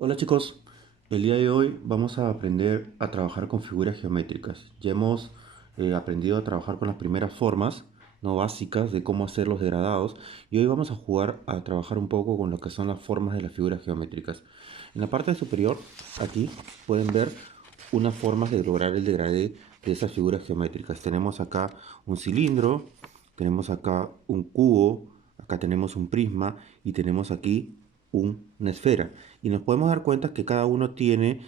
Hola chicos, el día de hoy vamos a aprender a trabajar con figuras geométricas. Ya hemos aprendido a trabajar con las primeras formas no básicas de cómo hacer los degradados y hoy vamos a jugar a trabajar un poco con lo que son las formas de las figuras geométricas. En la parte superior, aquí pueden ver unas formas de lograr el degradé de esas figuras geométricas. Tenemos acá un cilindro, tenemos acá un cubo, acá tenemos un prisma y tenemos aquí una esfera. Y nos podemos dar cuenta que cada uno tiene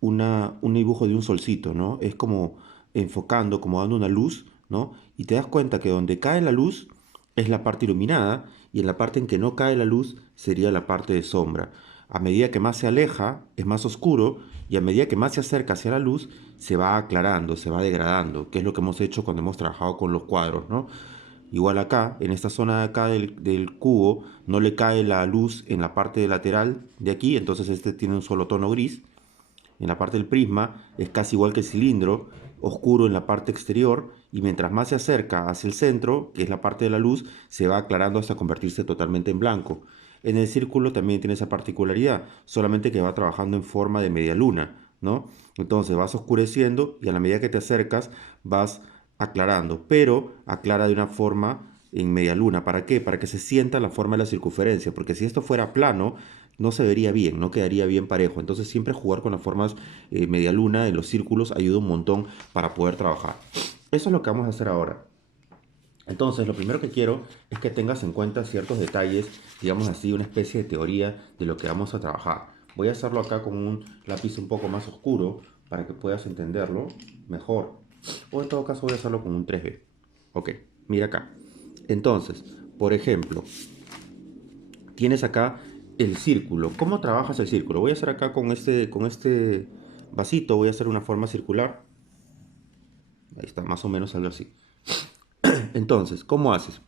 un dibujo de un solcito, ¿no? Es como enfocando, como dando una luz, ¿no? Y te das cuenta que donde cae la luz es la parte iluminada y en la parte en que no cae la luz sería la parte de sombra. A medida que más se aleja es más oscuro y a medida que más se acerca hacia la luz se va aclarando, se va degradando, que es lo que hemos hecho cuando hemos trabajado con los cuadros, ¿no? Igual acá, en esta zona de acá del cubo, no le cae la luz en la parte lateral de aquí, entonces este tiene un solo tono gris. En la parte del prisma es casi igual que el cilindro, oscuro en la parte exterior, y mientras más se acerca hacia el centro, que es la parte de la luz, se va aclarando hasta convertirse totalmente en blanco. En el círculo también tiene esa particularidad, solamente que va trabajando en forma de media luna, ¿no? Entonces vas oscureciendo y a la medida que te acercas vas aclarando, pero aclara de una forma en media luna. ¿Para qué? Para que se sienta la forma de la circunferencia, porque si esto fuera plano, no se vería bien, no quedaría bien parejo. Entonces siempre jugar con las formas media luna en los círculos ayuda un montón para poder trabajar. Eso es lo que vamos a hacer ahora. Entonces, lo primero que quiero es que tengas en cuenta ciertos detalles, digamos así, una especie de teoría de lo que vamos a trabajar. Voy a hacerlo acá con un lápiz un poco más oscuro para que puedas entenderlo mejor. O en todo caso voy a hacerlo con un 3B. Ok, mira acá. Entonces, por ejemplo, tienes acá el círculo. ¿Cómo trabajas el círculo? Voy a hacer acá con este vasito, voy a hacer una forma circular. Ahí está, más o menos algo así. Entonces, ¿cómo haces?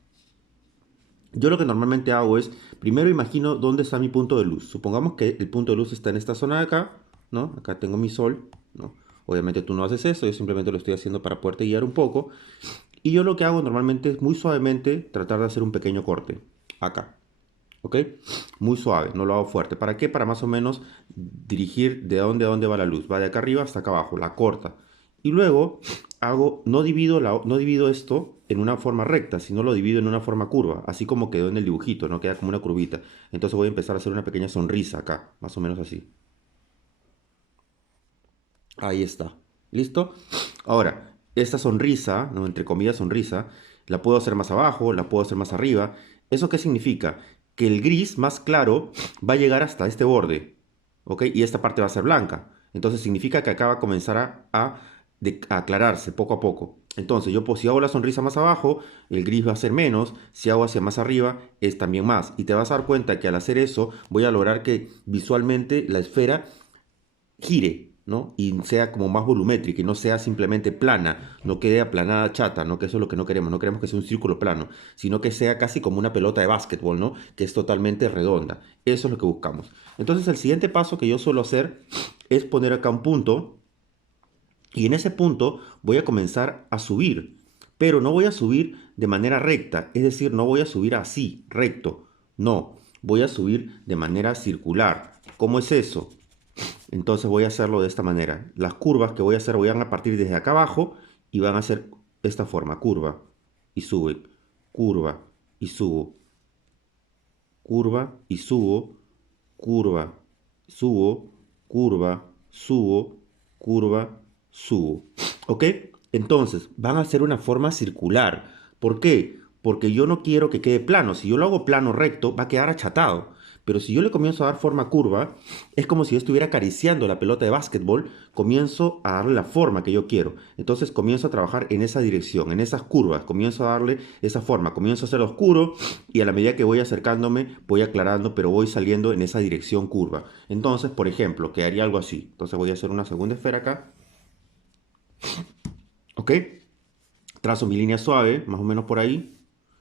Yo lo que normalmente hago es, primero imagino dónde está mi punto de luz. Supongamos que el punto de luz está en esta zona de acá, ¿no? Acá tengo mi sol, ¿no? Obviamente tú no haces eso, yo simplemente lo estoy haciendo para poderte guiar un poco. Y yo lo que hago normalmente es muy suavemente tratar de hacer un pequeño corte, acá. ¿Ok? Muy suave, no lo hago fuerte. ¿Para qué? Para más o menos dirigir de dónde a dónde va la luz. Va de acá arriba hasta acá abajo, la corta. Y luego no divido esto en una forma recta, sino lo divido en una forma curva, así como quedó en el dibujito, ¿no? Queda como una curvita. Entonces voy a empezar a hacer una pequeña sonrisa acá, más o menos así. Ahí está. ¿Listo? Ahora, esta sonrisa, ¿no? Entre comillas sonrisa, la puedo hacer más abajo, la puedo hacer más arriba. ¿Eso qué significa? Que el gris más claro va a llegar hasta este borde, ¿ok? Y esta parte va a ser blanca. Entonces significa que acá va a comenzar a aclararse poco a poco. Entonces si hago la sonrisa más abajo, el gris va a ser menos. Si hago hacia más arriba, es también más. Y te vas a dar cuenta que al hacer eso, voy a lograr que visualmente la esfera gire, ¿no? Y sea como más volumétrica y no sea simplemente plana, no quede aplanada chata, ¿no? Que eso es lo que no queremos, no queremos que sea un círculo plano, sino que sea casi como una pelota de básquetbol, ¿no? Que es totalmente redonda. Eso es lo que buscamos. Entonces el siguiente paso que yo suelo hacer es poner acá un punto y en ese punto voy a comenzar a subir, pero no voy a subir de manera recta, es decir, no voy a subir así, recto, no, voy a subir de manera circular. ¿Cómo es eso? Entonces voy a hacerlo de esta manera. Las curvas que voy a hacer van a partir desde acá abajo y van a ser esta forma, curva y sube, curva y subo, curva y subo, curva, subo, curva, subo, curva, subo. ¿Ok? Entonces van a ser una forma circular. ¿Por qué? Porque yo no quiero que quede plano. Si yo lo hago plano recto, va a quedar achatado. Pero si yo le comienzo a dar forma curva, es como si yo estuviera acariciando la pelota de básquetbol, comienzo a darle la forma que yo quiero. Entonces comienzo a trabajar en esa dirección, en esas curvas, comienzo a darle esa forma, comienzo a hacer oscuro y a la medida que voy acercándome, voy aclarando, pero voy saliendo en esa dirección curva. Entonces, por ejemplo, quedaría algo así. Entonces voy a hacer una segunda esfera acá, ¿ok? Trazo mi línea suave, más o menos por ahí,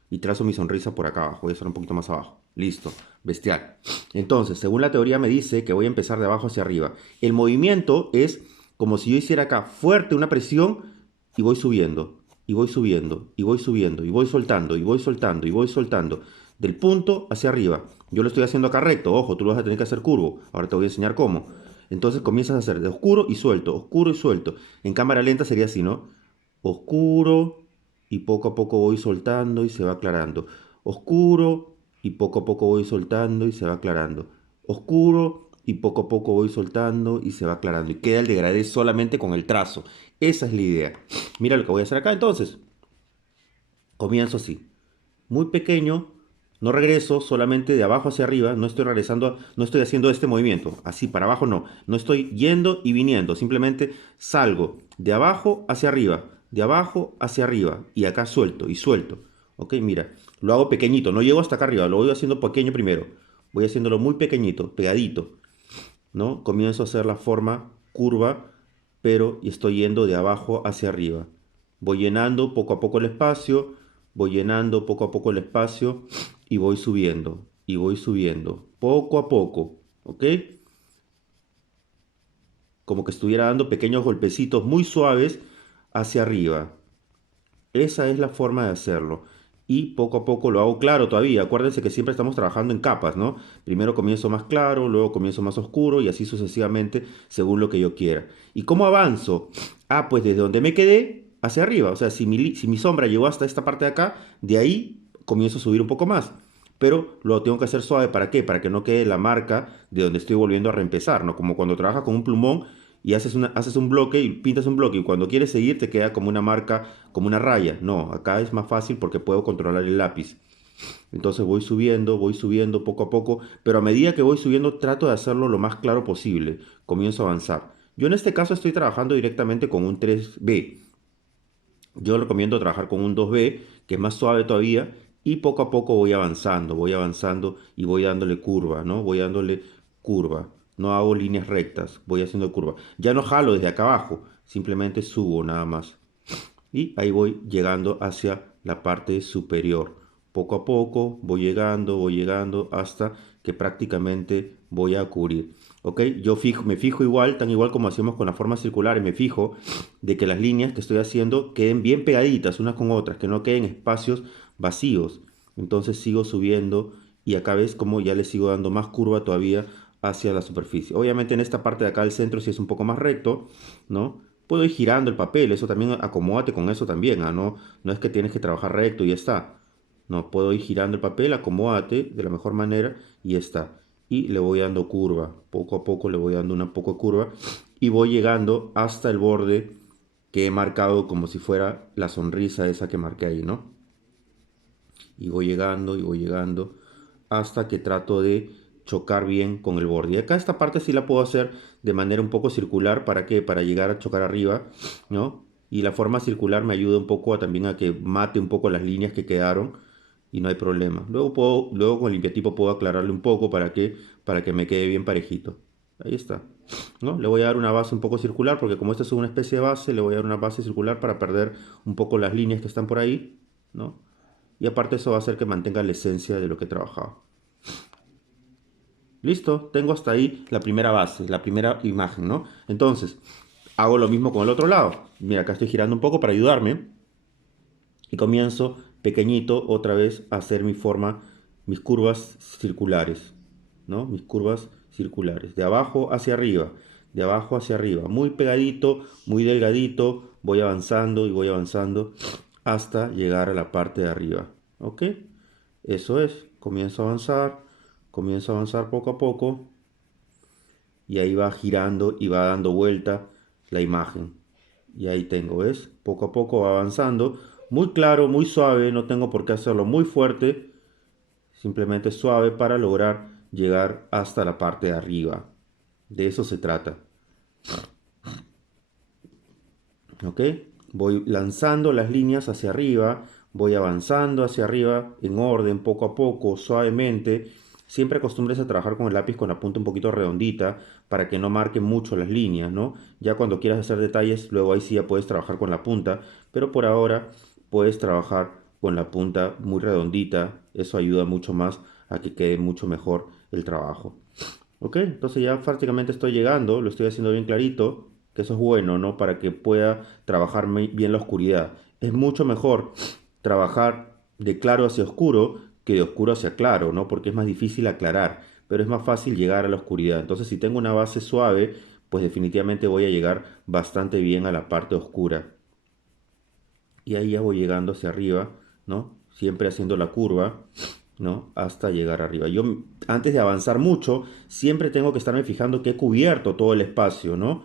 y trazo mi sonrisa por acá abajo. Voy a hacer un poquito más abajo. Listo, bestial. Entonces, según la teoría me dice que voy a empezar de abajo hacia arriba. El movimiento es como si yo hiciera acá fuerte una presión y voy subiendo, y voy subiendo, y voy subiendo, y voy soltando, y voy soltando, y voy soltando. Del punto hacia arriba. Yo lo estoy haciendo acá recto, ojo, tú lo vas a tener que hacer curvo. Ahora te voy a enseñar cómo. Entonces comienzas a hacer de oscuro y suelto, oscuro y suelto. En cámara lenta sería así, ¿no? Oscuro y poco a poco voy soltando y se va aclarando. Oscuro y poco a poco voy soltando y se va aclarando. Oscuro y poco a poco voy soltando y se va aclarando. Y queda el degradé solamente con el trazo. Esa es la idea. Mira lo que voy a hacer acá entonces. Comienzo así. Muy pequeño. No regreso solamente de abajo hacia arriba. No estoy regresando. No estoy haciendo este movimiento. Así para abajo no. No estoy yendo y viniendo. Simplemente salgo de abajo hacia arriba. De abajo hacia arriba. Y acá suelto y suelto. Ok, mira. Lo hago pequeñito. No llego hasta acá arriba. Lo voy haciendo pequeño primero. Voy haciéndolo muy pequeñito. Pegadito. ¿No? Comienzo a hacer la forma curva, pero estoy yendo de abajo hacia arriba. Voy llenando poco a poco el espacio, voy llenando poco a poco el espacio y voy subiendo, poco a poco, ¿ok? Como que estuviera dando pequeños golpecitos muy suaves hacia arriba. Esa es la forma de hacerlo. Y poco a poco lo hago claro todavía. Acuérdense que siempre estamos trabajando en capas, ¿no? Primero comienzo más claro, luego comienzo más oscuro y así sucesivamente según lo que yo quiera. ¿Y cómo avanzo? Ah, pues desde donde me quedé hacia arriba. O sea, si mi sombra llegó hasta esta parte de acá, de ahí comienzo a subir un poco más. Pero lo tengo que hacer suave. ¿Para qué? Para que no quede la marca de donde estoy volviendo a reempezar, ¿no? Como cuando trabajas con un plumón y haces un bloque y pintas un bloque y cuando quieres seguir te queda como una marca, como una raya. No, acá es más fácil porque puedo controlar el lápiz. Entonces voy subiendo poco a poco, pero a medida que voy subiendo trato de hacerlo lo más claro posible. Comienzo a avanzar. Yo en este caso estoy trabajando directamente con un 3B. Yo recomiendo trabajar con un 2B, que es más suave todavía, y poco a poco voy avanzando y voy dándole curva, ¿no? Voy dándole curva. No hago líneas rectas, voy haciendo curva. Ya no jalo desde acá abajo, simplemente subo nada más. Y ahí voy llegando hacia la parte superior. Poco a poco voy llegando hasta que prácticamente voy a cubrir. ¿Ok? Me fijo igual, tan igual como hacemos con las formas circulares, me fijo de que las líneas que estoy haciendo queden bien pegaditas unas con otras, que no queden espacios vacíos. Entonces sigo subiendo y acá ves como ya le sigo dando más curva todavía hacia la superficie. Obviamente en esta parte de acá del centro sí es un poco más recto, ¿no? Puedo ir girando el papel, eso también acomódate con eso también, ¿ah? No, no es que tienes que trabajar recto y ya está. No, puedo ir girando el papel, acomódate de la mejor manera y ya está. Y le voy dando curva, poco a poco le voy dando una poco de curva y voy llegando hasta el borde que he marcado como si fuera la sonrisa esa que marqué ahí, ¿no? Y voy llegando hasta que trato de chocar bien con el borde. Y acá esta parte sí la puedo hacer de manera un poco circular. ¿Para qué? Para llegar a chocar arriba, ¿no? Y la forma circular me ayuda un poco también a que mate un poco las líneas que quedaron y no hay problema. Luego con el limpiatipo puedo aclararle un poco para que me quede bien parejito. Ahí está, ¿no? Le voy a dar una base un poco circular porque como esta es una especie de base, le voy a dar una base circular para perder un poco las líneas que están por ahí, ¿no? Y aparte eso va a hacer que mantenga la esencia de lo que he trabajado. Listo, tengo hasta ahí la primera base, la primera imagen, ¿no? Entonces, hago lo mismo con el otro lado. Mira, acá estoy girando un poco para ayudarme. Y comienzo pequeñito otra vez a hacer mi forma, mis curvas circulares, ¿no? Mis curvas circulares, de abajo hacia arriba, de abajo hacia arriba, muy pegadito, muy delgadito, voy avanzando y voy avanzando hasta llegar a la parte de arriba, ¿ok? Eso es, comienzo a avanzar poco a poco y ahí va girando y va dando vuelta la imagen. Y ahí tengo, ¿ves? Poco a poco va avanzando. Muy claro, muy suave, no tengo por qué hacerlo muy fuerte. Simplemente suave para lograr llegar hasta la parte de arriba. De eso se trata. ¿Ok? Voy lanzando las líneas hacia arriba, voy avanzando hacia arriba en orden, poco a poco, suavemente. Siempre acostumbres a trabajar con el lápiz con la punta un poquito redondita para que no marque mucho las líneas, ¿no? Ya cuando quieras hacer detalles, luego ahí sí ya puedes trabajar con la punta, pero por ahora puedes trabajar con la punta muy redondita. Eso ayuda mucho más a que quede mucho mejor el trabajo. Ok, entonces ya prácticamente estoy llegando, lo estoy haciendo bien clarito, que eso es bueno, ¿no? Para que pueda trabajar bien la oscuridad. Es mucho mejor trabajar de claro hacia oscuro que de oscuro hacia claro, ¿no? Porque es más difícil aclarar, pero es más fácil llegar a la oscuridad. Entonces, si tengo una base suave, pues definitivamente voy a llegar bastante bien a la parte oscura. Y ahí ya voy llegando hacia arriba, ¿no? Siempre haciendo la curva, ¿no? Hasta llegar arriba. Yo, antes de avanzar mucho, siempre tengo que estarme fijando que he cubierto todo el espacio, ¿no?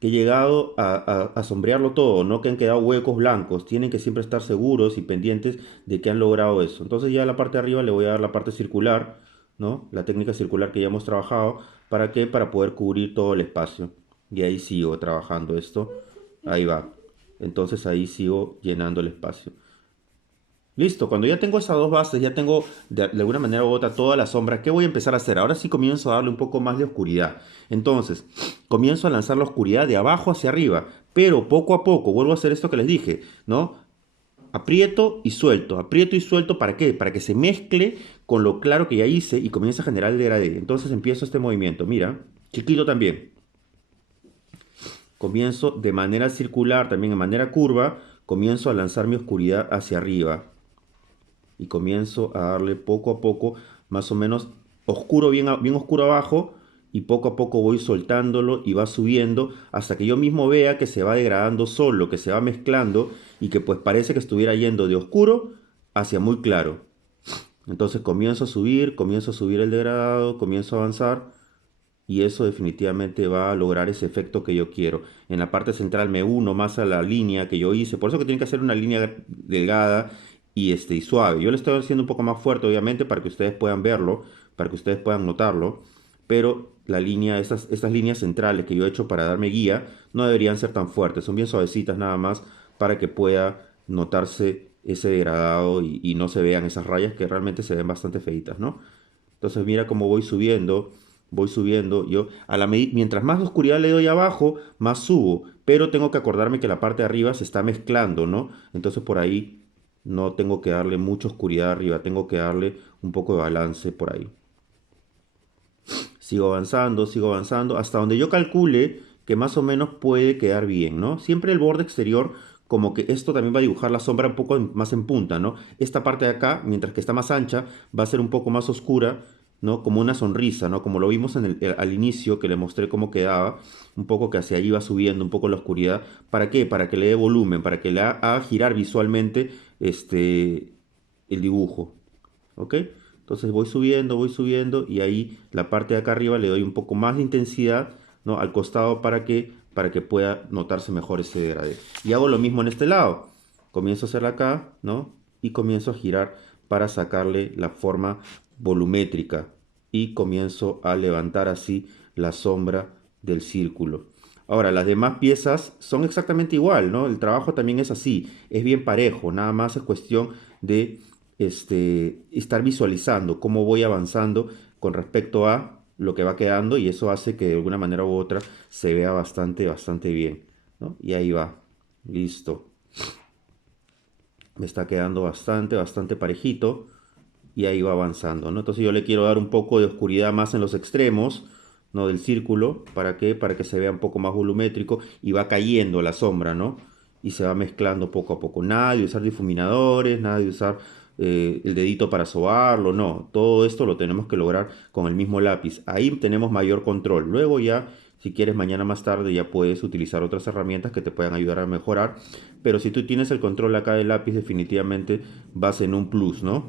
Que he llegado a sombrearlo todo, no que han quedado huecos blancos. Tienen que siempre estar seguros y pendientes de que han logrado eso. Entonces ya a la parte de arriba le voy a dar la parte circular, ¿no? La técnica circular que ya hemos trabajado. ¿Para qué? Para poder cubrir todo el espacio. Y ahí sigo trabajando esto. Ahí va. Entonces ahí sigo llenando el espacio. Listo, cuando ya tengo esas dos bases, ya tengo de alguna manera u otra toda la sombra, ¿qué voy a empezar a hacer? Ahora sí comienzo a darle un poco más de oscuridad. Entonces, comienzo a lanzar la oscuridad de abajo hacia arriba, pero poco a poco, vuelvo a hacer esto que les dije, ¿no? Aprieto y suelto, ¿para qué? Para que se mezcle con lo claro que ya hice y comience a generar el degradé. Entonces empiezo este movimiento, mira, chiquito también. Comienzo de manera circular, también de manera curva, comienzo a lanzar mi oscuridad hacia arriba y comienzo a darle poco a poco, más o menos oscuro, bien oscuro abajo, y poco a poco voy soltándolo y va subiendo hasta que yo mismo vea que se va degradando solo, que se va mezclando y que pues parece que estuviera yendo de oscuro hacia muy claro. Entonces comienzo a subir el degradado, comienzo a avanzar y eso definitivamente va a lograr ese efecto que yo quiero. En la parte central me uno más a la línea que yo hice, por eso que tiene que hacer una línea delgada y suave. Yo le estoy haciendo un poco más fuerte, obviamente, para que ustedes puedan verlo, para que ustedes puedan notarlo, pero la línea, estas líneas centrales que yo he hecho para darme guía, no deberían ser tan fuertes, son bien suavecitas nada más para que pueda notarse ese degradado y no se vean esas rayas que realmente se ven bastante feitas, ¿no? Entonces mira cómo voy subiendo, yo mientras más oscuridad le doy abajo, más subo, pero tengo que acordarme que la parte de arriba se está mezclando, ¿no? Entonces por ahí no tengo que darle mucha oscuridad arriba, tengo que darle un poco de balance por ahí. Sigo avanzando, hasta donde yo calcule que más o menos puede quedar bien, ¿no? Siempre el borde exterior, como que esto también va a dibujar la sombra un poco más en punta, ¿no? Esta parte de acá, mientras que está más ancha, va a ser un poco más oscura, ¿no? Como una sonrisa, ¿no? Como lo vimos al inicio, que le mostré cómo quedaba, un poco que hacia ahí va subiendo un poco la oscuridad. ¿Para qué? Para que le dé volumen, para que le haga girar visualmente el dibujo, ¿ok? Entonces voy subiendo y ahí la parte de acá arriba le doy un poco más de intensidad, ¿no? Al costado para que pueda notarse mejor ese degradé. Y hago lo mismo en este lado. Comienzo a hacerla acá, ¿no? Y comienzo a girar para sacarle la forma volumétrica. Y comienzo a levantar así la sombra del círculo. Ahora, las demás piezas son exactamente igual, ¿no? El trabajo también es así, es bien parejo, nada más es cuestión de estar visualizando cómo voy avanzando con respecto a lo que va quedando y eso hace que de alguna manera u otra se vea bastante bien, ¿no? Y ahí va, listo. Me está quedando bastante parejito y ahí va avanzando, ¿no? Entonces yo le quiero dar un poco de oscuridad más en los extremos, ¿no? Del círculo, ¿para qué? Para que se vea un poco más volumétrico y va cayendo la sombra, ¿no? Y se va mezclando poco a poco. Nada de usar difuminadores, nada de usar el dedito para sobarlo, no. Todo esto lo tenemos que lograr con el mismo lápiz. Ahí tenemos mayor control. Luego ya, si quieres mañana más tarde, ya puedes utilizar otras herramientas que te puedan ayudar a mejorar. Pero si tú tienes el control acá del lápiz, definitivamente vas en un plus, ¿no?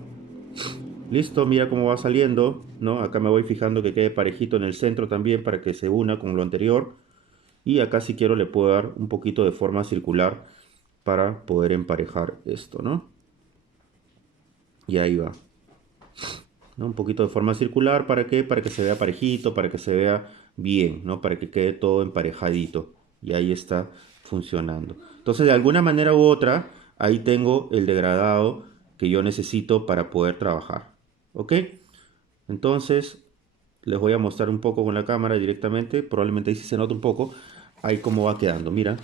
Listo, mira cómo va saliendo, ¿no? Acá me voy fijando que quede parejito en el centro también para que se una con lo anterior. Y acá si quiero le puedo dar un poquito de forma circular para poder emparejar esto, ¿no? Y ahí va, ¿no? Un poquito de forma circular, ¿para qué? Para que se vea parejito, para que se vea bien, ¿no? Para que quede todo emparejadito. Y ahí está funcionando. Entonces, de alguna manera u otra, ahí tengo el degradado que yo necesito para poder trabajar. ¿Ok? Entonces, les voy a mostrar un poco con la cámara directamente. Probablemente ahí sí se nota un poco. Ahí cómo va quedando. Mira,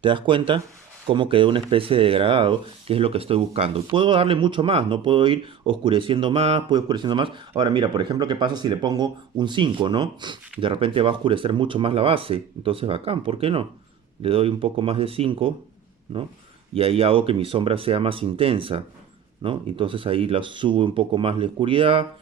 ¿te das cuenta? Cómo quedó una especie de degradado, que es lo que estoy buscando. Puedo darle mucho más, no puedo ir oscureciendo más, puedo oscureciendo más. Ahora mira, por ejemplo, ¿qué pasa si le pongo un 5, ¿no? De repente va a oscurecer mucho más la base. Entonces bacán, ¿por qué no? Le doy un poco más de 5, ¿no? Y ahí hago que mi sombra sea más intensa. ¿no? Entonces ahí la sube un poco más la oscuridad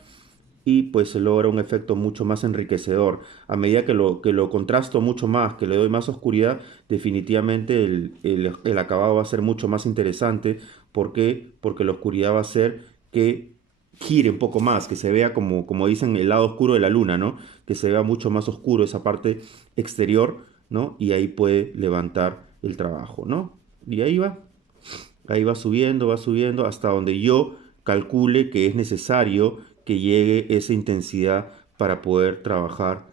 y pues se logra un efecto mucho más enriquecedor. A medida que lo contrasto mucho más, que le doy más oscuridad, definitivamente el acabado va a ser mucho más interesante. ¿Por qué? Porque la oscuridad va a hacer que gire un poco más, que se vea como, como dicen, el lado oscuro de la luna, ¿no? Que se vea mucho más oscuro esa parte exterior, ¿no? Y ahí puede levantar el trabajo, ¿no? Y ahí va subiendo hasta donde yo calcule que es necesario que llegue esa intensidad para poder trabajar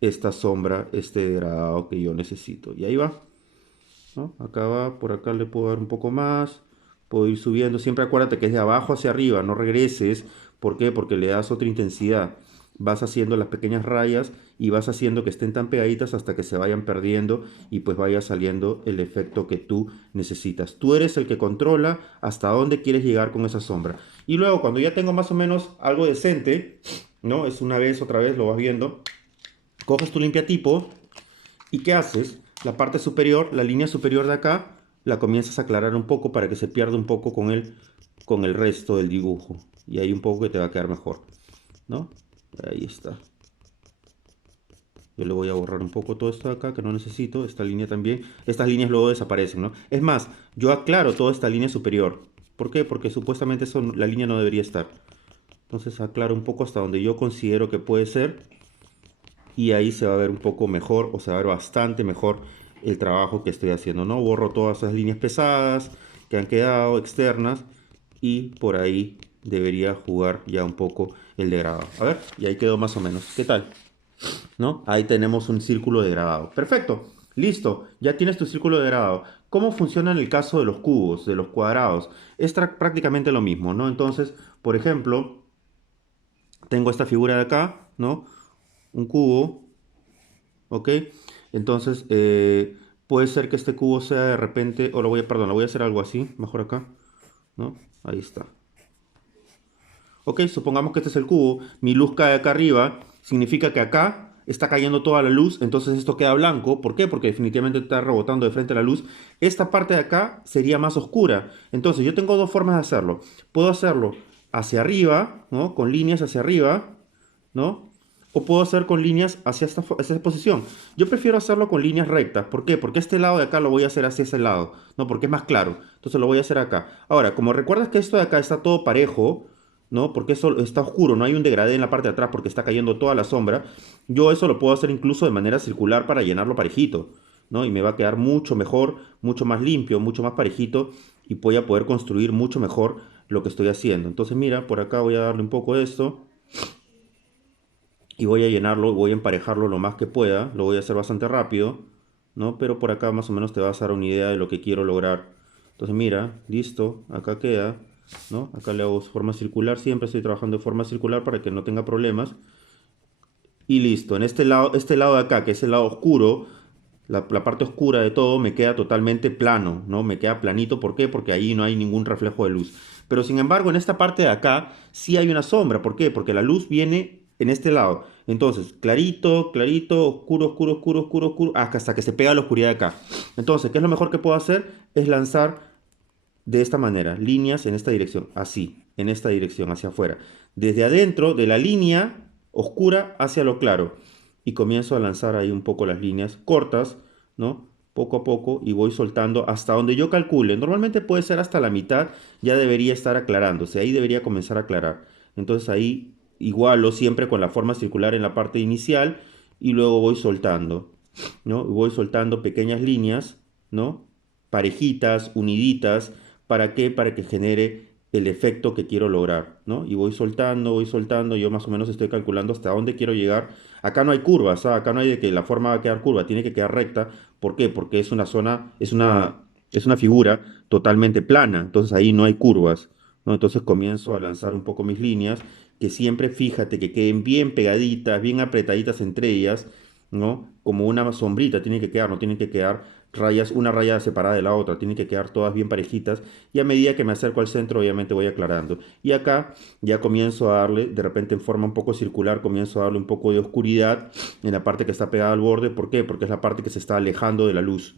esta sombra, este degradado que yo necesito. Y ahí va, ¿no? Acá va, por acá le puedo dar un poco más, puedo ir subiendo. Siempre acuérdate que es de abajo hacia arriba, no regreses. ¿Por qué? Porque le das otra intensidad. Vas haciendo las pequeñas rayas y vas haciendo que estén tan pegaditas hasta que se vayan perdiendo y pues vaya saliendo el efecto que tú necesitas. Tú eres el que controla hasta dónde quieres llegar con esa sombra. Y luego cuando ya tengo más o menos algo decente, ¿no? Es una vez, otra vez, lo vas viendo. Coges tu limpiatipo ¿y qué haces? La parte superior, la línea superior de acá, la comienzas a aclarar un poco para que se pierda un poco con el resto del dibujo. Y ahí un poco que te va a quedar mejor, ¿no? Ahí está. Yo le voy a borrar un poco todo esto de acá que no necesito, esta línea también. Estas líneas luego desaparecen, ¿no? Es más, yo aclaro toda esta línea superior. ¿Por qué? Porque supuestamente la línea no debería estar. Entonces aclaro un poco hasta donde yo considero que puede ser y ahí se va a ver un poco mejor o se va a ver bastante mejor el trabajo que estoy haciendo, ¿no? Borro todas esas líneas pesadas que han quedado externas y por ahí debería jugar ya un poco el degradado. A ver, y ahí quedó más o menos. ¿Qué tal? ¿No? Ahí tenemos un círculo de degradado. Perfecto, listo, ya tienes tu círculo de degradado. ¿Cómo funciona en el caso de los cubos, de los cuadrados? Es prácticamente lo mismo, ¿no? Entonces, por ejemplo, tengo esta figura de acá, ¿no? Un cubo, ¿ok? Entonces, puede ser que este cubo sea de repente, o lo voy a, perdón, lo voy a hacer algo así, mejor acá, ¿no? Ahí está. Ok, supongamos que este es el cubo, mi luz cae acá arriba, significa que acá está cayendo toda la luz, entonces esto queda blanco. ¿Por qué? Porque definitivamente está rebotando de frente a la luz. Esta parte de acá sería más oscura. Entonces yo tengo dos formas de hacerlo. Puedo hacerlo hacia arriba, ¿no? Con líneas hacia arriba, ¿no? O puedo hacer con líneas hacia esta posición. Yo prefiero hacerlo con líneas rectas. ¿Por qué? Porque este lado de acá lo voy a hacer hacia ese lado, ¿no? Porque es más claro. Entonces lo voy a hacer acá. Ahora, como recuerdas que esto de acá está todo parejo, ¿no? Porque eso está oscuro, no hay un degradé en la parte de atrás porque está cayendo toda la sombra. Yo eso lo puedo hacer incluso de manera circular para llenarlo parejito, ¿no? Y me va a quedar mucho mejor, mucho más limpio, mucho más parejito y voy a poder construir mucho mejor lo que estoy haciendo. Entonces mira, por acá voy a darle un poco de esto y voy a llenarlo, voy a emparejarlo lo más que pueda, lo voy a hacer bastante rápido, ¿no? Pero por acá más o menos te vas a dar una idea de lo que quiero lograr. Entonces mira, listo, acá queda, ¿no? Acá le hago forma circular, siempre estoy trabajando de forma circular para que no tenga problemas. Y listo, en este lado de acá, que es el lado oscuro, la parte oscura de todo me queda totalmente plano, ¿no? Me queda planito, ¿por qué? Porque ahí no hay ningún reflejo de luz. Pero sin embargo, en esta parte de acá sí hay una sombra, ¿por qué? Porque la luz viene en este lado. Entonces, clarito, clarito, oscuro, oscuro, oscuro, oscuro, oscuro, hasta que se pega la oscuridad de acá. Entonces, ¿qué es lo mejor que puedo hacer? Es lanzar de esta manera, líneas en esta dirección, así, en esta dirección, hacia afuera. Desde adentro de la línea oscura hacia lo claro. Y comienzo a lanzar ahí un poco las líneas cortas, ¿no? Poco a poco y voy soltando hasta donde yo calcule. Normalmente puede ser hasta la mitad, ya debería estar aclarándose, ahí debería comenzar a aclarar. Entonces ahí igualo siempre con la forma circular en la parte inicial y luego voy soltando, ¿no? Voy soltando pequeñas líneas, ¿no? Parejitas, uniditas. ¿Para qué? Para que genere el efecto que quiero lograr, ¿no? Y voy soltando, yo más o menos estoy calculando hasta dónde quiero llegar. Acá no hay curvas, ¿ah? Acá no hay de que la forma va a quedar curva, tiene que quedar recta. ¿Por qué? Porque es una zona, es una figura totalmente plana, entonces ahí no hay curvas, ¿no? Entonces comienzo a lanzar un poco mis líneas, que siempre fíjate que queden bien pegaditas, bien apretaditas entre ellas, ¿no? Como una sombrita tiene que quedar, no tienen que quedar rayas, una raya separada de la otra, tienen que quedar todas bien parejitas y a medida que me acerco al centro obviamente voy aclarando. Y acá ya comienzo a darle, de repente en forma un poco circular, comienzo a darle un poco de oscuridad en la parte que está pegada al borde. ¿Por qué? Porque es la parte que se está alejando de la luz.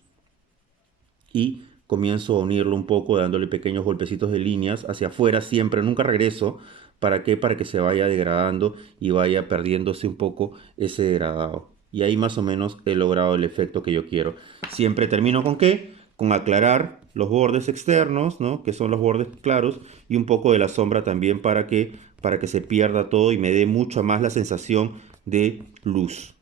Y comienzo a unirlo un poco dándole pequeños golpecitos de líneas hacia afuera siempre, nunca regreso. ¿Para qué? Para que se vaya degradando y vaya perdiéndose un poco ese degradado. Y ahí más o menos he logrado el efecto que yo quiero. Siempre termino con ¿qué? Con aclarar los bordes externos, ¿no? Que son los bordes claros, y un poco de la sombra también para que se pierda todo y me dé mucho más la sensación de luz.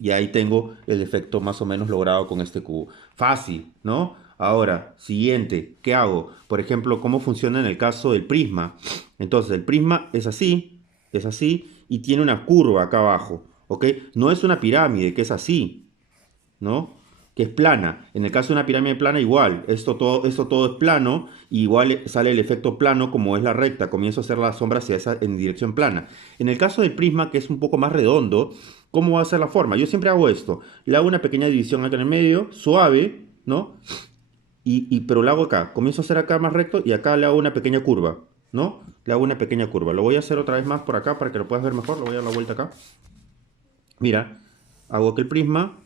Y ahí tengo el efecto más o menos logrado con este cubo. Fácil, ¿no? Ahora, siguiente, ¿qué hago? Por ejemplo, ¿cómo funciona en el caso del prisma? Entonces, el prisma es así, y tiene una curva acá abajo, ¿ok? No es una pirámide, que es así, ¿no? Que es plana. En el caso de una pirámide plana, igual. Esto todo es plano. Y igual sale el efecto plano como es la recta. Comienzo a hacer la sombra hacia esa, en dirección plana. En el caso del prisma, que es un poco más redondo, ¿cómo va a ser la forma? Yo siempre hago esto. Le hago una pequeña división acá en el medio, suave, ¿no? Pero lo hago acá. Comienzo a hacer acá más recto y acá le hago una pequeña curva, ¿no? Le hago una pequeña curva. Lo voy a hacer otra vez más por acá para que lo puedas ver mejor. Lo voy a dar la vuelta acá. Mira, hago que el prisma,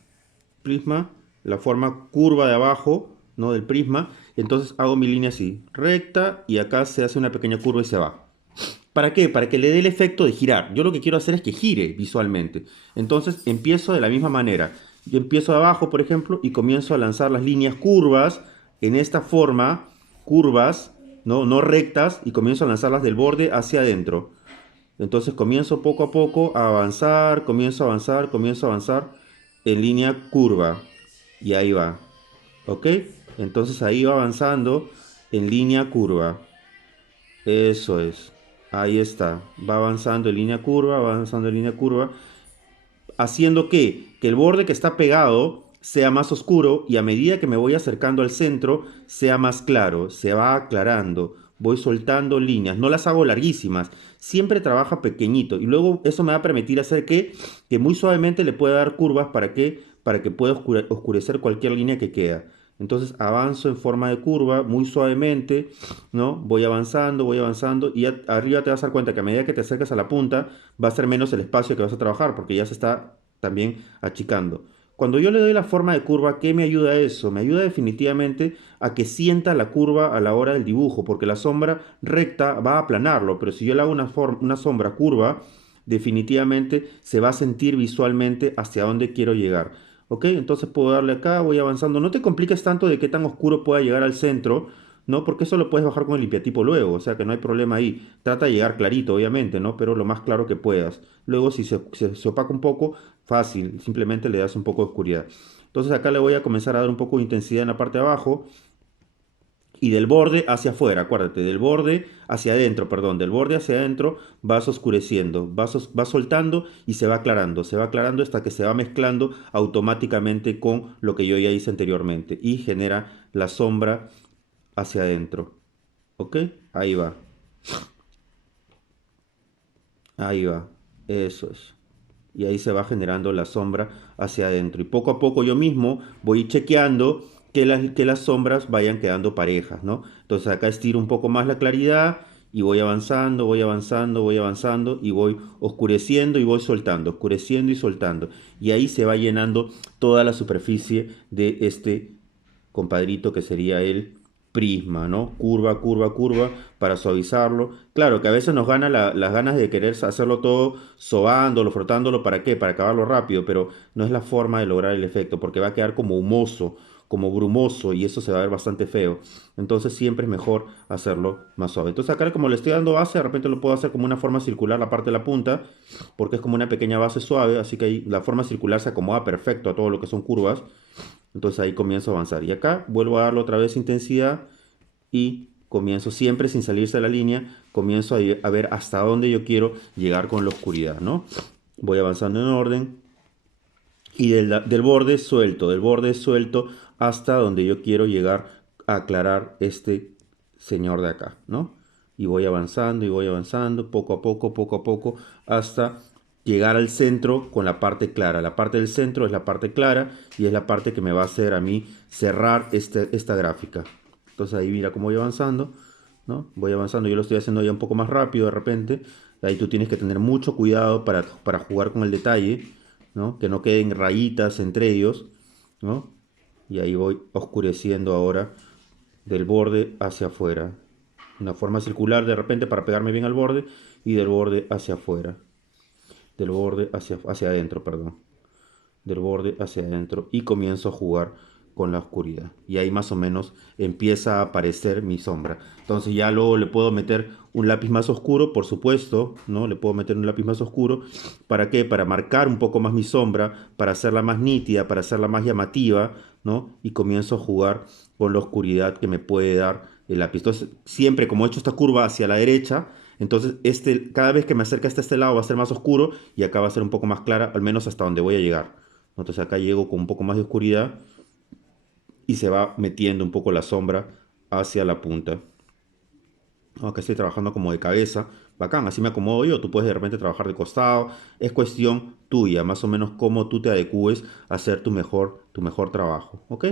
la forma curva de abajo, ¿no? Del prisma. Entonces hago mi línea así, recta, y acá se hace una pequeña curva y se va. ¿Para qué? Para que le dé el efecto de girar. Yo lo que quiero hacer es que gire visualmente. Entonces empiezo de la misma manera. Yo empiezo de abajo, por ejemplo, y comienzo a lanzar las líneas curvas en esta forma, curvas, ¿no? No rectas, y comienzo a lanzarlas del borde hacia adentro. Entonces comienzo poco a poco a avanzar, comienzo a avanzar en línea curva. Y ahí va. ¿Ok? Entonces ahí va avanzando en línea curva. Eso es. Ahí está. Va avanzando en línea curva, va avanzando en línea curva. Haciendo que el borde que está pegado sea más oscuro, y a medida que me voy acercando al centro sea más claro, se va aclarando. Voy soltando líneas, no las hago larguísimas, siempre trabaja pequeñito, y luego eso me va a permitir hacer que muy suavemente le pueda dar curvas para que pueda oscurecer cualquier línea que queda. Entonces avanzo en forma de curva muy suavemente, ¿no? Voy avanzando, y arriba te vas a dar cuenta que a medida que te acercas a la punta va a ser menos el espacio que vas a trabajar porque ya se está también achicando. Cuando yo le doy la forma de curva, ¿qué me ayuda a eso? Me ayuda definitivamente a que sienta la curva a la hora del dibujo, porque la sombra recta va a aplanarlo, pero si yo le hago una sombra curva, definitivamente se va a sentir visualmente hacia dónde quiero llegar. ¿Ok? Entonces puedo darle acá, voy avanzando. No te compliques tanto de qué tan oscuro pueda llegar al centro, ¿no? Porque eso lo puedes bajar con el limpiatipo luego, o sea que no hay problema ahí. Trata de llegar clarito, obviamente, ¿no? Pero lo más claro que puedas. Luego, si se opaca un poco, fácil, simplemente le das un poco de oscuridad. Entonces acá le voy a comenzar a dar un poco de intensidad en la parte de abajo, y del borde hacia afuera, acuérdate, del borde hacia adentro, perdón, del borde hacia adentro vas oscureciendo, vas soltando y se va aclarando hasta que se va mezclando automáticamente con lo que yo ya hice anteriormente y genera la sombra hacia adentro. ¿Ok? Ahí va, ahí va, eso es. Y ahí se va generando la sombra hacia adentro. Y poco a poco yo mismo voy chequeando que las sombras vayan quedando parejas, ¿no? Entonces acá estiro un poco más la claridad y voy avanzando, voy avanzando, voy avanzando, y voy oscureciendo y voy soltando, oscureciendo y soltando. Y ahí se va llenando toda la superficie de este compadrito que sería el prisma, ¿no? Curva, curva, curva, para suavizarlo. Claro que a veces nos gana las ganas de querer hacerlo todo sobándolo, frotándolo, ¿para qué? Para acabarlo rápido, pero no es la forma de lograr el efecto, porque va a quedar como humoso, como brumoso, y eso se va a ver bastante feo. Entonces siempre es mejor hacerlo más suave. Entonces acá, como le estoy dando base, de repente lo puedo hacer como una forma circular la parte de la punta, porque es como una pequeña base suave, así que ahí la forma circular se acomoda perfecto a todo lo que son curvas. Entonces ahí comienzo a avanzar. Y acá vuelvo a darle otra vez intensidad y comienzo siempre sin salirse de la línea. Comienzo a ver hasta dónde yo quiero llegar con la oscuridad, ¿no? Voy avanzando en orden. Y del borde suelto hasta donde yo quiero llegar a aclarar este señor de acá, ¿no? Y voy avanzando, poco a poco, hasta llegar al centro con la parte clara. La parte del centro es la parte clara y es la parte que me va a hacer a mí cerrar esta gráfica. Entonces ahí mira cómo voy avanzando, ¿no? Voy avanzando, yo lo estoy haciendo ya un poco más rápido de repente. Ahí tú tienes que tener mucho cuidado para jugar con el detalle, ¿no? Que no queden rayitas entre ellos, ¿no? Y ahí voy oscureciendo ahora del borde hacia afuera. Una forma circular de repente para pegarme bien al borde y del borde hacia afuera. Del borde hacia adentro, perdón. Del borde hacia adentro y comienzo a jugar con la oscuridad. Y ahí más o menos empieza a aparecer mi sombra. Entonces ya luego le puedo meter un lápiz más oscuro, por supuesto, ¿no? Le puedo meter un lápiz más oscuro. ¿Para qué? Para marcar un poco más mi sombra, para hacerla más nítida, para hacerla más llamativa, ¿no? Y comienzo a jugar con la oscuridad que me puede dar el lápiz. Entonces, siempre como he hecho esta curva hacia la derecha, entonces cada vez que me acerque hasta este lado va a ser más oscuro y acá va a ser un poco más clara, al menos hasta donde voy a llegar. Entonces acá llego con un poco más de oscuridad y se va metiendo un poco la sombra hacia la punta. Acá estoy trabajando como de cabeza. Bacán, así me acomodo yo. Tú puedes de repente trabajar de costado. Es cuestión tuya, más o menos cómo tú te adecues a hacer tu mejor trabajo. ¿Ok?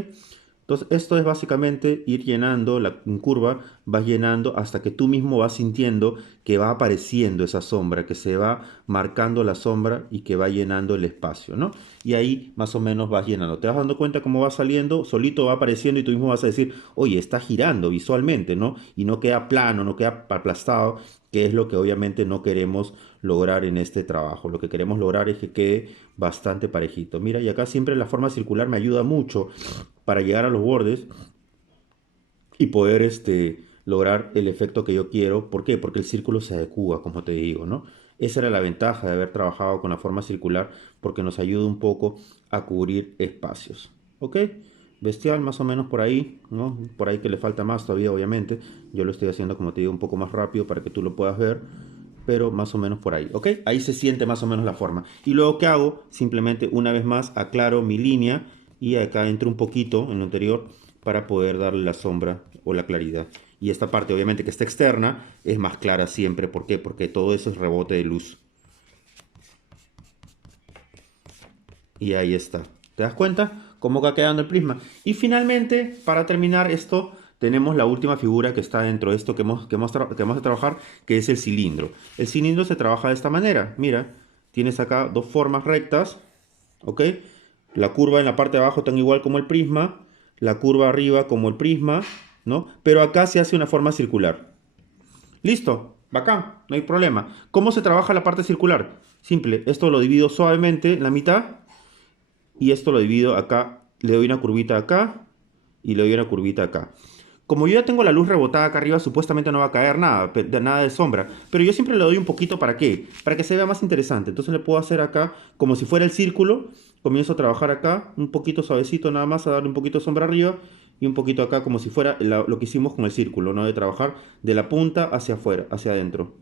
Entonces, esto es básicamente ir llenando la curva, vas llenando hasta que tú mismo vas sintiendo que va apareciendo esa sombra, que se va marcando la sombra y que va llenando el espacio, ¿no? Y ahí más o menos vas llenando. Te vas dando cuenta cómo va saliendo, solito va apareciendo y tú mismo vas a decir, oye, está girando visualmente, ¿no? Y no queda plano, no queda aplastado, que es lo que obviamente no queremos lograr en este trabajo. Lo que queremos lograr es que quede bastante parejito. Mira, y acá siempre la forma circular me ayuda mucho para llegar a los bordes y poder lograr el efecto que yo quiero. ¿Por qué? Porque el círculo se adecúa, como te digo, ¿no? Esa era la ventaja de haber trabajado con la forma circular porque nos ayuda un poco a cubrir espacios. ¿Ok? Bestial, más o menos por ahí, ¿no? Por ahí que le falta más todavía, obviamente. Yo lo estoy haciendo, como te digo, un poco más rápido para que tú lo puedas ver, pero más o menos por ahí, ¿ok? Ahí se siente más o menos la forma. Y luego, ¿qué hago? Simplemente una vez más aclaro mi línea y acá entro un poquito en lo anterior para poder darle la sombra o la claridad. Y esta parte, obviamente, que está externa, es más clara siempre. ¿Por qué? Porque todo eso es rebote de luz. Y ahí está. ¿Te das cuenta cómo va quedando el prisma? Y finalmente, para terminar esto, tenemos la última figura que está dentro de esto que vamos a trabajar, que es el cilindro. El cilindro se trabaja de esta manera. Mira, tienes acá dos formas rectas, ¿ok? La curva en la parte de abajo tan igual como el prisma, la curva arriba como el prisma, ¿no? Pero acá se hace una forma circular. Listo, bacán, no hay problema. ¿Cómo se trabaja la parte circular? Simple, esto lo divido suavemente en la mitad y esto lo divido acá, le doy una curvita acá y le doy una curvita acá. Como yo ya tengo la luz rebotada acá arriba, supuestamente no va a caer nada, nada de sombra. Pero yo siempre le doy un poquito, ¿para qué? Para que se vea más interesante. Entonces le puedo hacer acá como si fuera el círculo. Comienzo a trabajar acá, un poquito suavecito nada más, a darle un poquito de sombra arriba. Y un poquito acá como si fuera lo que hicimos con el círculo, ¿no? De trabajar de la punta hacia afuera, hacia adentro,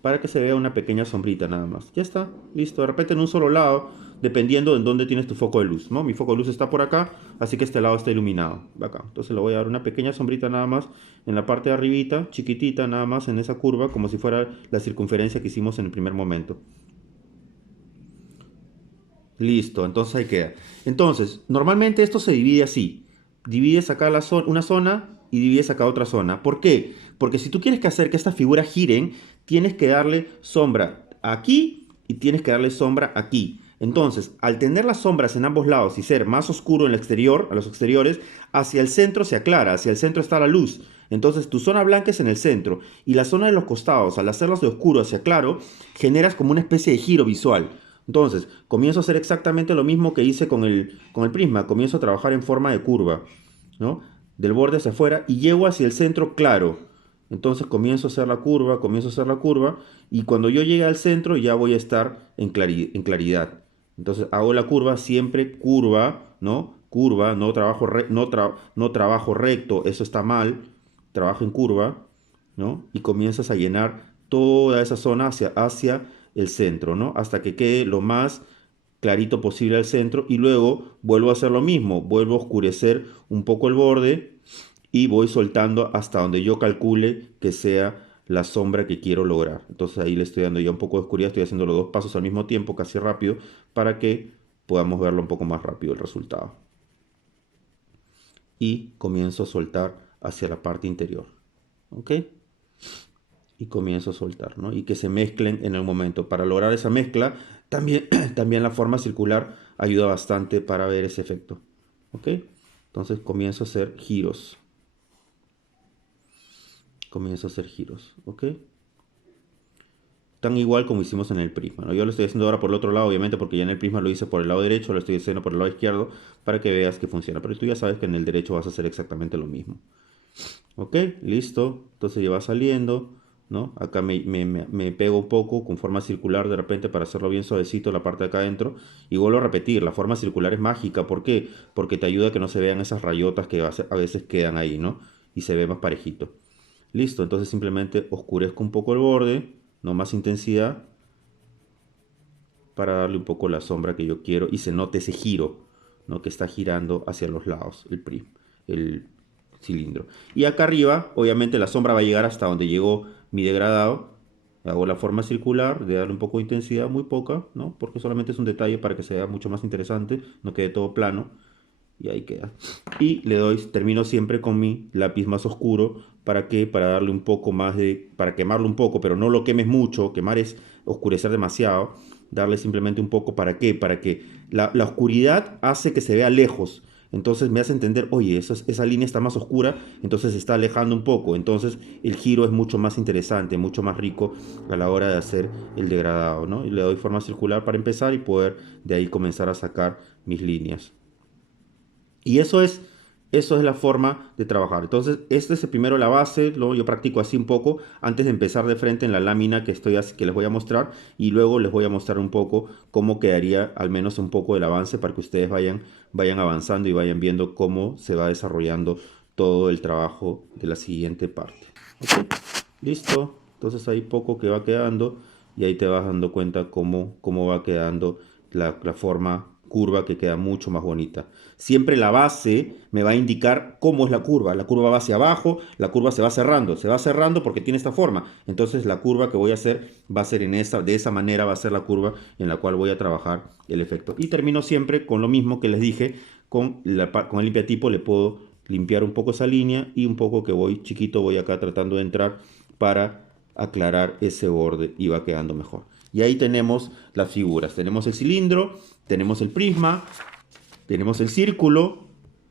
para que se vea una pequeña sombrita nada más. Ya está, listo. De repente en un solo lado, dependiendo en dónde tienes tu foco de luz, ¿no? Mi foco de luz está por acá, así que este lado está iluminado. Acá. Entonces le voy a dar una pequeña sombrita nada más en la parte de arribita, chiquitita nada más en esa curva, como si fuera la circunferencia que hicimos en el primer momento. Listo, entonces ahí queda. Entonces, normalmente esto se divide así. Divides acá una zona y divides acá otra zona. ¿Por qué? Porque si tú quieres que hacer que estas figuras giren, tienes que darle sombra aquí y tienes que darle sombra aquí. Entonces, al tener las sombras en ambos lados y ser más oscuro en el exterior, a los exteriores, hacia el centro se aclara, hacia el centro está la luz. Entonces, tu zona blanca es en el centro y la zona de los costados, al hacerlos de oscuro hacia claro, generas como una especie de giro visual. Entonces, comienzo a hacer exactamente lo mismo que hice con el prisma. Comienzo a trabajar en forma de curva, ¿no? Del borde hacia afuera y llego hacia el centro claro. Entonces comienzo a hacer la curva, comienzo a hacer la curva y cuando yo llegue al centro ya voy a estar en claridad. Entonces hago la curva, siempre curva, ¿no? Curva, no trabajo recto, eso está mal. Trabajo en curva, ¿no? Y comienzas a llenar toda esa zona hacia el centro, ¿no? Hasta que quede lo más clarito posible al centro y luego vuelvo a hacer lo mismo, vuelvo a oscurecer un poco el borde y voy soltando hasta donde yo calcule que sea la sombra que quiero lograr. Entonces ahí le estoy dando ya un poco de oscuridad, estoy haciendo los dos pasos al mismo tiempo, casi rápido, para que podamos verlo un poco más rápido el resultado. Y comienzo a soltar hacia la parte interior. ¿Ok? Y comienzo a soltar, ¿no? Y que se mezclen en el momento. Para lograr esa mezcla, también, también la forma circular ayuda bastante para ver ese efecto. ¿ok? Entonces comienzo a hacer giros. ¿Ok? Tan igual como hicimos en el prisma, ¿no? Yo lo estoy haciendo ahora por el otro lado, obviamente, porque ya en el prisma lo hice por el lado derecho, lo estoy haciendo por el lado izquierdo, para que veas que funciona. Pero tú ya sabes que en el derecho vas a hacer exactamente lo mismo. ¿Ok? Listo. Entonces ya va saliendo, ¿no? Acá me pego un poco con forma circular de repente para hacerlo bien suavecito la parte de acá adentro. Y vuelvo a repetir, la forma circular es mágica. ¿Por qué? Porque te ayuda a que no se vean esas rayotas que a veces quedan ahí, ¿no? Y se ve más parejito. Listo, entonces simplemente oscurezco un poco el borde, no más intensidad, para darle un poco la sombra que yo quiero y se note ese giro, ¿no? Que está girando hacia los lados el cilindro. Y acá arriba, obviamente la sombra va a llegar hasta donde llegó mi degradado. Hago la forma circular, de darle un poco de intensidad, muy poca, ¿no? Porque solamente es un detalle para que se vea mucho más interesante, no quede todo plano. Y ahí queda. Y le doy, termino siempre con mi lápiz más oscuro. ¿Para qué? Para darle un poco más de, para quemarlo un poco, pero no lo quemes mucho. Quemar es oscurecer demasiado. Darle simplemente un poco, ¿para qué? Para que la oscuridad hace que se vea lejos. Entonces me hace entender, oye, esa línea está más oscura, entonces se está alejando un poco. Entonces el giro es mucho más interesante, mucho más rico a la hora de hacer el degradado, ¿no? Y le doy forma circular para empezar y poder de ahí comenzar a sacar mis líneas. Y eso es la forma de trabajar. Entonces, este es primero la base, luego yo practico así un poco antes de empezar de frente en la lámina que les voy a mostrar y luego les voy a mostrar un poco cómo quedaría al menos un poco del avance para que ustedes vayan avanzando y vayan viendo cómo se va desarrollando todo el trabajo de la siguiente parte. ¿Ok? Listo. Entonces hay poco que va quedando y ahí te vas dando cuenta cómo va quedando la forma curva que queda mucho más bonita. Siempre la base me va a indicar cómo es la curva. La curva va hacia abajo, la curva se va cerrando porque tiene esta forma. Entonces la curva que voy a hacer va a ser de esa manera va a ser la curva en la cual voy a trabajar el efecto. Y termino siempre con lo mismo que les dije, con el limpiatipo le puedo limpiar un poco esa línea y un poco que voy acá tratando de entrar para aclarar ese borde y va quedando mejor. Y ahí tenemos las figuras. Tenemos el cilindro, tenemos el prisma, tenemos el círculo,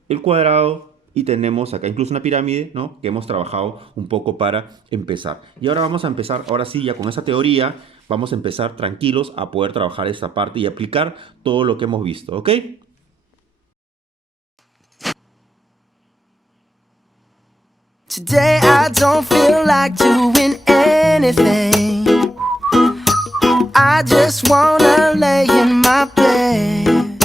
el cuadrado y tenemos acá incluso una pirámide, ¿no? Que hemos trabajado un poco para empezar. Y ahora vamos a empezar, ahora sí, ya con esa teoría, vamos a empezar tranquilos a poder trabajar esta parte y aplicar todo lo que hemos visto, ¿ok? Today I don't feel like doing anything. I just wanna lay in my bed.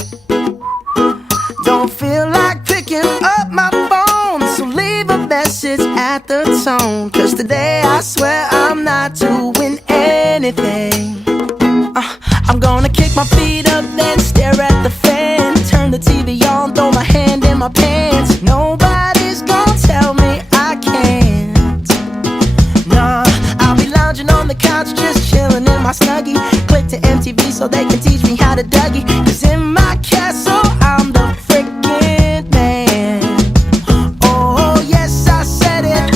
Don't feel like picking up my phone, so leave a message at the tone. 'Cause today I swear I'm not doing anything. I'm gonna kick my feet up, then stare at the fan. Turn the TV on, throw my hand in my pants. Nobody's gonna tell me I can't. Nah, I'll be lounging on the couch, just chilling in my Snuggie. Click to MTV so they can teach me how to Dougie. 'Cause in my castle I'm the freaking man. Oh yes, I said it,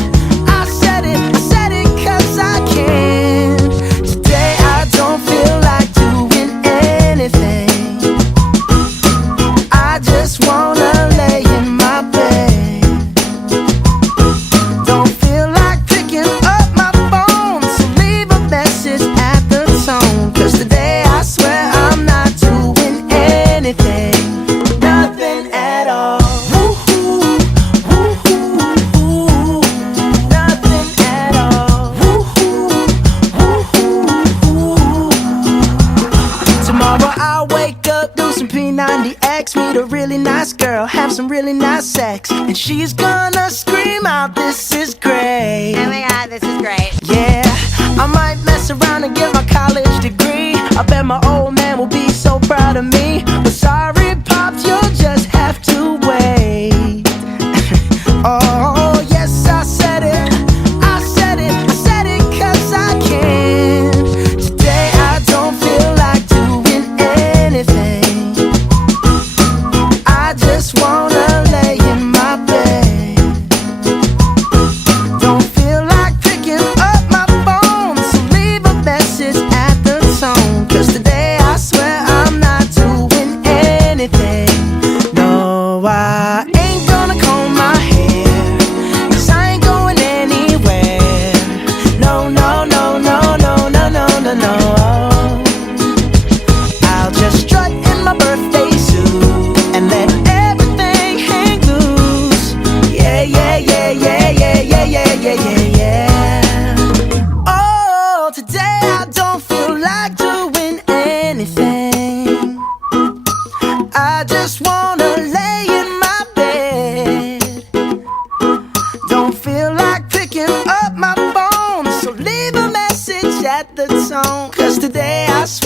I said it, I said it 'cause I can. Today I don't feel like doing anything. I just wanna lay in my bed. Don't feel like picking up my phone, so leave a message at the tone. 'Cause today I swear I'm not doing anything. Nothing at all. Woo-hoo, woo-hoo, woo-hoo. Nothing at all. Woo-hoo, woo-hoo, woo-hoo. Tomorrow I'll wake up, do some P90X, meet a really nice girl, have some really nice sex, and she's gonna scream out, "This is great." Oh my god, this is great. Yeah, I might mess around and get my college degree. I bet my old man will be so proud of me. But sorry, Pops, you'll just have to wait. Oh, yes, I said it, I said it, I said it 'cause I can. Today I don't feel like doing anything. I just wanna lay in my bed. Don't feel like picking up my phone, so leave a message at the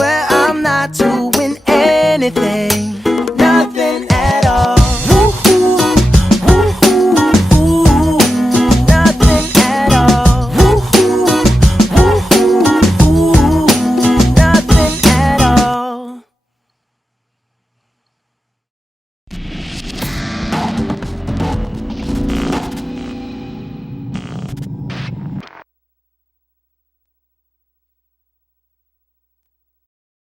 swear I'm not doing anything.